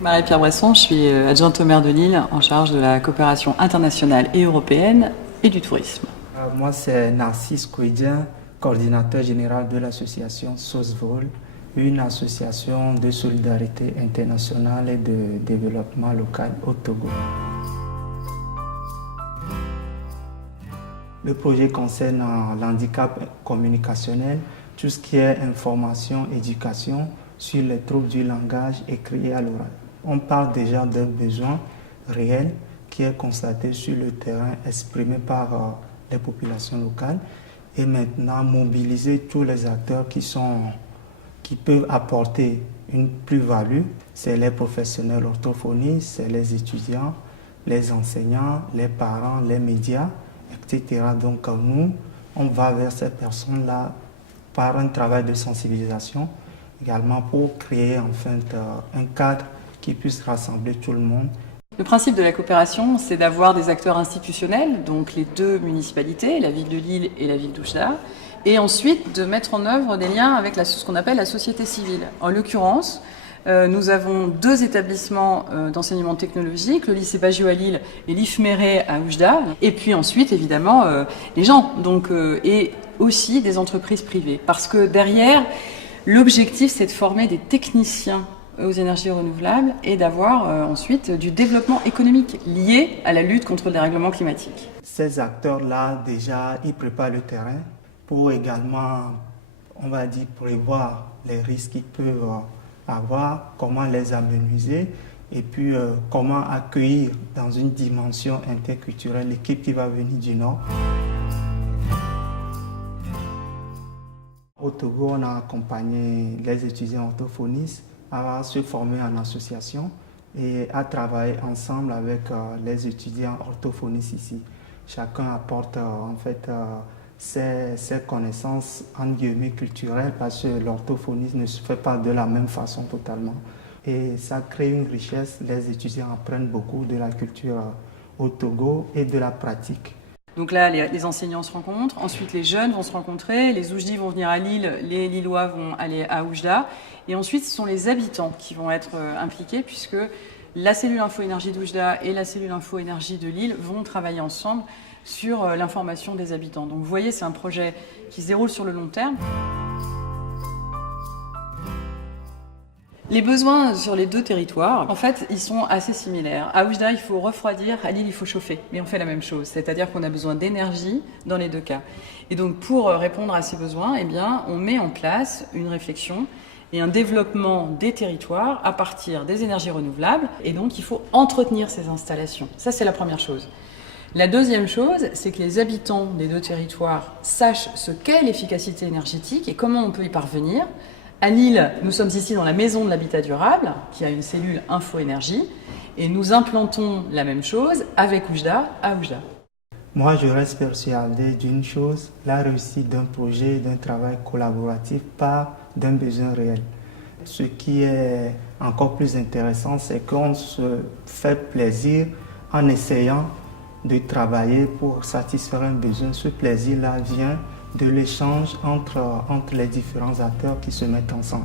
Marie-Pierre Bresson, je suis adjointe au maire de Lille en charge de la coopération internationale et européenne et du tourisme. Moi, c'est Narcisse Kouedien, coordinateur général de l'association SOSVOL, une association de solidarité internationale et de développement local au Togo. Le projet concerne l'handicap communicationnel, tout ce qui est information, éducation sur les troubles du langage écrit et à l'oral. On parle déjà d'un besoin réel qui est constaté sur le terrain, exprimé par les populations locales, et maintenant mobiliser tous les acteurs qui peuvent apporter une plus-value. C'est les professionnels orthophonistes, c'est les étudiants, les enseignants, les parents, les médias, etc. Donc nous, on va vers ces personnes-là par un travail de sensibilisation, également pour créer enfin un cadre qui puisse rassembler tout le monde. Le principe de la coopération, c'est d'avoir des acteurs institutionnels, donc les deux municipalités, la ville de Lille et la ville d'Oujda, et ensuite de mettre en œuvre des liens avec ce qu'on appelle la société civile. En l'occurrence, nous avons deux établissements d'enseignement technologique, le lycée Baggio à Lille et l'IFMERE à Oujda, et puis ensuite évidemment les gens, et aussi des entreprises privées. Parce que derrière, l'objectif c'est de former des techniciens aux énergies renouvelables et d'avoir ensuite du développement économique lié à la lutte contre le dérèglement climatique. Ces acteurs-là, déjà, ils préparent le terrain pour également, on va dire, prévoir les risques qu'ils peuvent avoir, comment les amenuiser et puis comment accueillir dans une dimension interculturelle l'équipe qui va venir du Nord. Au Togo, on a accompagné les étudiants orthophonistes à se former en association et à travailler ensemble avec les étudiants orthophonistes ici. Chacun apporte en fait ses connaissances en guillemets culturelles parce que l'orthophonisme ne se fait pas de la même façon totalement. Et ça crée une richesse, les étudiants apprennent beaucoup de la culture au Togo et de la pratique. Donc là, les enseignants se rencontrent, ensuite les jeunes vont se rencontrer, les Oujdi vont venir à Lille, les Lillois vont aller à Oujda, et ensuite ce sont les habitants qui vont être impliqués puisque la cellule info-énergie d'Oujda et la cellule info-énergie de Lille vont travailler ensemble sur l'information des habitants. Donc vous voyez, c'est un projet qui se déroule sur le long terme. Les besoins sur les deux territoires, en fait, ils sont assez similaires. À Oujda, il faut refroidir, à Lille, il faut chauffer. Mais on fait la même chose, c'est-à-dire qu'on a besoin d'énergie dans les deux cas. Et donc, pour répondre à ces besoins, eh bien, on met en place une réflexion et un développement des territoires à partir des énergies renouvelables. Et donc, il faut entretenir ces installations. Ça, c'est la première chose. La deuxième chose, c'est que les habitants des deux territoires sachent ce qu'est l'efficacité énergétique et comment on peut y parvenir. À Lille, nous sommes ici dans la maison de l'habitat durable, qui a une cellule info-énergie, et nous implantons la même chose avec Oujda à Oujda. Moi, je reste persuadé d'une chose, la réussite d'un projet, d'un travail collaboratif part d'un besoin réel. Ce qui est encore plus intéressant, c'est qu'on se fait plaisir en essayant de travailler pour satisfaire un besoin. Ce plaisir-là vient de l'échange entre les différents acteurs qui se mettent ensemble.